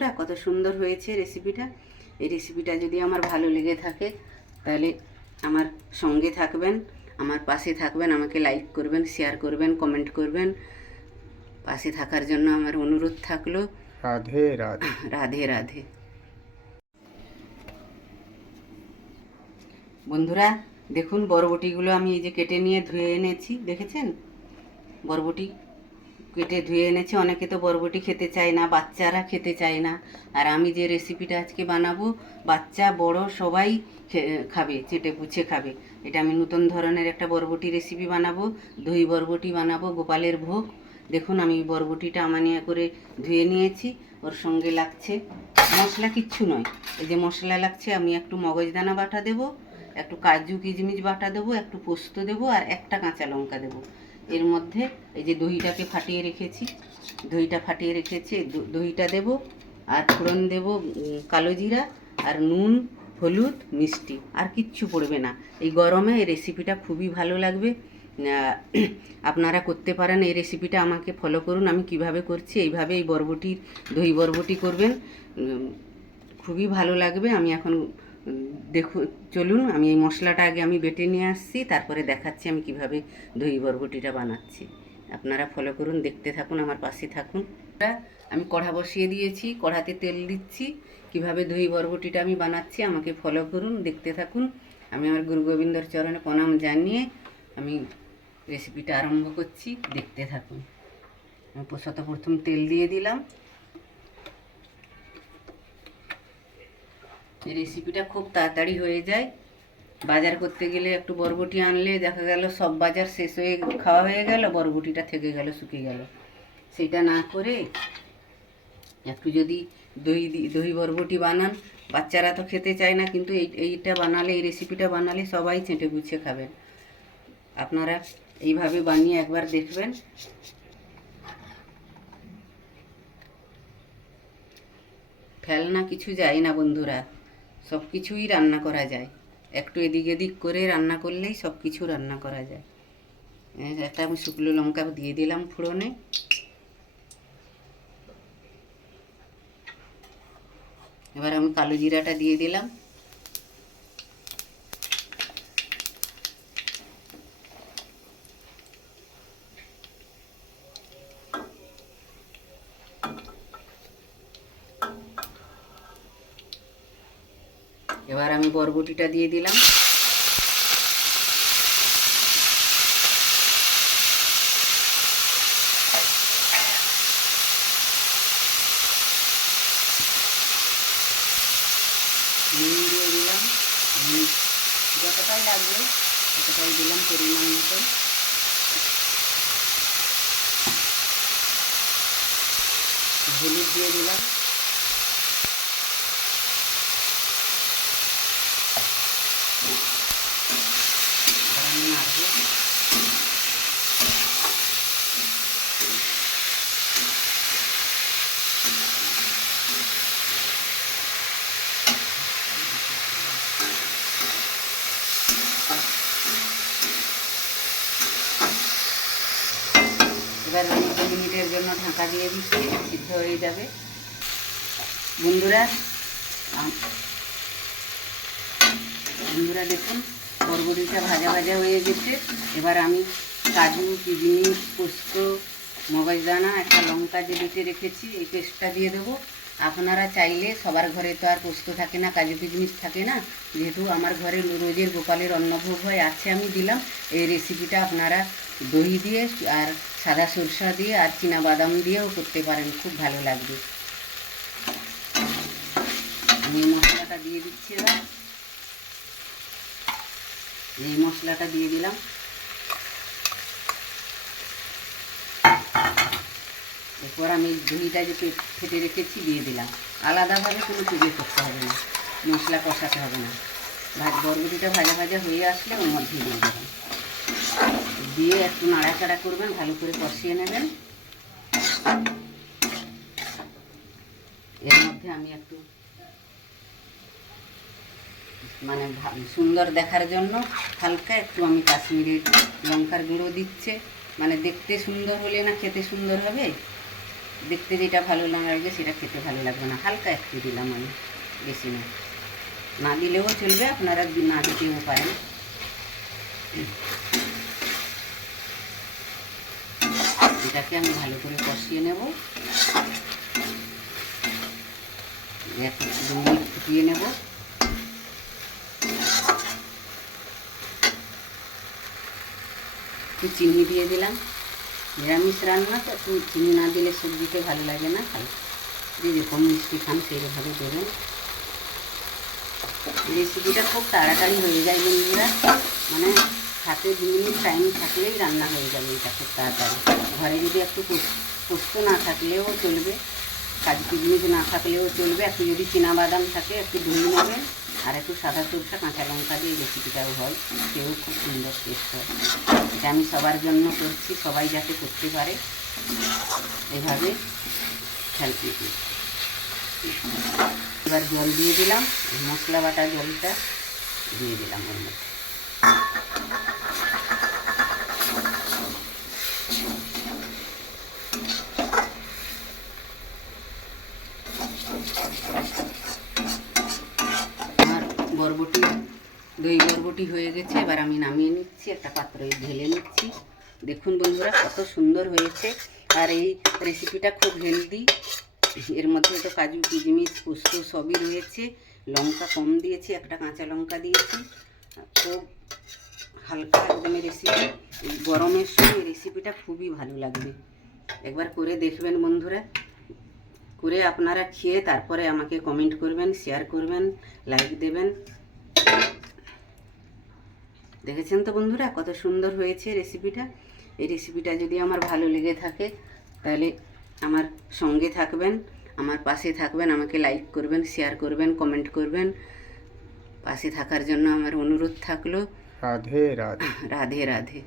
বন্ধুরা, কত সুন্দর হয়েছে রেসিপিটা। এই রেসিপিটা যদি আমার ভালো লেগে থাকে তাহলে আমার সঙ্গে থাকবেন, আমার পাশে থাকবেন, আমাকে লাইক করবেন, শেয়ার করবেন, কমেন্ট করবেন। পাশে থাকার জন্য আমার অনুরোধ থাকলো। রাধে রাধে। রাধে রাধে। বন্ধুরা দেখুন, বরবটিগুলো আমি এই যে কেটে নিয়ে ধুয়ে এনেছি, দেখেছেন? বরবটি কেটে ধুয়ে এনেছি। অনেকে তো বরবটি খেতে চায় না, বাচ্চারা খেতে চায় না। আর আমি যে রেসিপিটা আজকে বানাবো, বাচ্চা বড় সবাই খাবে, চেটে পুছে খাবে। এটা আমি নতুন ধরনের একটা বরবটি রেসিপি বানাবো। দই বরবটি বানাবো, গোপালের ভোগ। দেখুন আমি বরবটিটা আমানিয়া করে ধুয়ে নিয়েছি। ওর সঙ্গে লাগছে মশলা, কিচ্ছু নয়। এই যে মশলা লাগছে, আমি একটু মগজদানা বাটা দেবো, একটু কাজু কিশমিশ বাটা দেবো, একটু পোস্ত দেবো, আর একটা কাঁচা লঙ্কা দেবো। এর মধ্যে এই যে দইটাকে ফাটিয়ে রেখেছি, দইটা দেব, আর ফোড়ন দেব কালো জিরা, আর নুন, হলুদ, মিষ্টি, আর কিচ্ছু পড়বে না। এই গরমে এই রেসিপিটা খুবই ভালো লাগবে। আপনারা করতে পারেন এই রেসিপিটা, আমাকে ফলো করুন আমি কিভাবে করছি। এইভাবে এই দই বরবটি করবেন, খুবই ভালো লাগবে। আমি এখন দেখুন, চলুন আমি এই মশলাটা আগে আমি বেটে নিয়ে আসছি, তারপরে দেখাচ্ছি আমি কিভাবে দই বরবটিটা বানাচ্ছি। আপনারা ফলো করুন, দেখতে থাকুন, আমার পাশে থাকুন। আমি কড়া বসিয়ে দিয়েছি, কড়াতে তেল দিচ্ছি। কিভাবে দই বরবটিটা আমি বানাচ্ছি আমাকে ফলো করুন, দেখতে থাকুন। আমি আমার গুরু গোবিন্দর চরণে প্রণাম জানিয়ে আমি রেসিপিটা আরম্ভ করছি, দেখতে থাকুন। আমি প্রথম তেল দিয়ে দিলাম। এই রেসিপিটা খুব তাড়াতাড়ি হয়ে যায়। বাজার করতে গেলে একটু বরবটি আনলে দেখা গেল সব বাজার শেষ হয়ে খাওয়া হয়ে গেল, বরবটিটা থেকে গেল, শুকিয়ে গেল। সেটা না করে একটু যদি দই বরবটি বানান, বাচ্চারা তো খেতে চায় না, কিন্তু এইটা বানালে, এই রেসিপিটা বানালে সবাই চেটে গুছে খাবেন। আপনারা এইভাবে বানিয়ে একবার দেখবেন। ফেলনা কিছু যায় না বন্ধুরা, সব কিছুই রান্না করা যায়। একটু এদিক এদিক করে রান্না করলেই সব কিছু রান্না করা যায়। একটা আমি শুকনো লঙ্কা দিয়ে দিলাম ফোড়নে। এবার আমি কালো জিরাটা দিয়ে দিলাম। এবার আমি বরবটিটা দিয়ে দিলাম। নুন দিয়ে দিলাম, যতটাই লাগবে ততটাই দিলাম পরিমাণ মতো। হলুদ দিয়ে দিলাম। আমি নাড়বো। এবার আমি 2 মিনিটের জন্য ঢাকা দিয়ে দিচ্ছি, সিদ্ধ হয়ে যাবে। বন্ধুরা দেখুন, বরবটিটা ভাজা ভাজা হয়ে গেছে। এবার আমি কাজু কিশমিশ, পোস্ত, মগজদানা, একটা লঙ্কা যে বেটে রেখেছি, এই পেস্টটা দিয়ে দেবো। আপনারা চাইলে, সবার ঘরে তো আর পোস্ত থাকে না, কাজু কিশমিশ থাকে না, যেহেতু আমার ঘরে রোজের গোপালের অন্নভোগ হয়, আছে, আমি দিলাম। এই রেসিপিটা আপনারা দই দিয়ে আর সাদা সরষা দিয়ে আর বাদাম দিয়েও করতে পারেন, খুব ভালো লাগবে। আমি মশলাটা দিয়ে দিচ্ছি। এবার এই মশলাটা দিয়ে দিলাম। এরপর আমি দইটা যে ফেটে রেখেছি দিয়ে দিলাম। আলাদাভাবে কোনো কিছু করতে হবে না, মশলা কষাতে হবে না। বরবটিটা ভাজা ভাজা হয়ে আসলে ওর মধ্যে দিয়ে দেবেন, দিয়ে একটু নাড়াচাড়া করবেন, ভালো করে কষিয়ে নেবেন। এর মধ্যে আমি একটু মানে সুন্দর দেখার জন্য হালকা একটু আমি কাশ্মীরি লঙ্কার গুঁড়ো দিচ্ছে, মানে দেখতে সুন্দর হলে না খেতে সুন্দর হবে। দেখতে যেটা ভালো লাগবে সেটা খেতে ভালো লাগবে না। হালকা একটু দিলাম আমি, বেশি না। না দিলেও চলবে, আপনারা না দিতেও পারেন। এটাকে আমি ভালো করে কষিয়ে নেব, 1-2 মিনিট ফুটিয়ে নেব। একটু চিনি দিয়ে দিলাম, নিরামিষ রান্না তো একটু চিনি না দিলে সবজিতে ভালো লাগে না। যে যেরকম মিষ্টি খান সেইভাবে দেবেন। রেসিপিটা খুব তাড়াতাড়ি হয়ে যায় বন্ধুরা, মানে হাতে 2 মিনিট টাইম থাকলেই রান্না হয়ে যাবে এটা খুব তাড়াতাড়ি। ঘরে যদি একটু পোস্ত না থাকলেও চলবে, কাজু কিশমিশ না থাকলেও চলবে, একটু যদি বাদাম থাকে একটু ধুয়ে নেবেন, আর একটু সাদা সরষা কাঁচা লঙ্কা দিয়ে রেসিপিটাও হয়, সেও খুব সুন্দর টেস্ট হয়। এটা আমি সবার জন্য করছি, সবাই যাতে করতে পারে এভাবে হেল্প দিতে। এবার জল দিয়ে দিলাম, মশলা বাটা জলটা দিয়ে দিলাম ওর মধ্যে। আমার বরবটি, দই বরবটি হয়ে গেছে, এবার আমি নামিয়ে নিচ্ছি, একটা পাত্রে ঢেলে নিচ্ছি। দেখুন বন্ধুরা কত সুন্দর হয়েছে। আর এই রেসিপিটা খুব হেলদি, এর মধ্যে তো কাজু কিশমিশ পোস্ত সবই রয়েছে। লঙ্কা কম দিয়েছি, একটা কাঁচা লঙ্কা দিয়েছি। খুব হালকা একদম রেসিপি, গরমের সময় রেসিপিটা খুবই ভালো লাগবে। একবার করে দেখবেন বন্ধুরা, করে আপনারা খেয়ে তারপরে আমাকে কমেন্ট করবেন, শেয়ার করবেন, লাইক দেবেন। দেখেছেন তো বন্ধুরা কত সুন্দর হয়েছে রেসিপিটা। এই রেসিপিটা যদি আমার ভালো লেগে থাকে তাহলে আমার সঙ্গে থাকবেন, আমার পাশে থাকবেন, আমাকে লাইক করবেন, শেয়ার করবেন, কমেন্ট করবেন। পাশে থাকার জন্য আমার অনুরোধ থাকলো। রাধে রাধে। রাধে রাধে।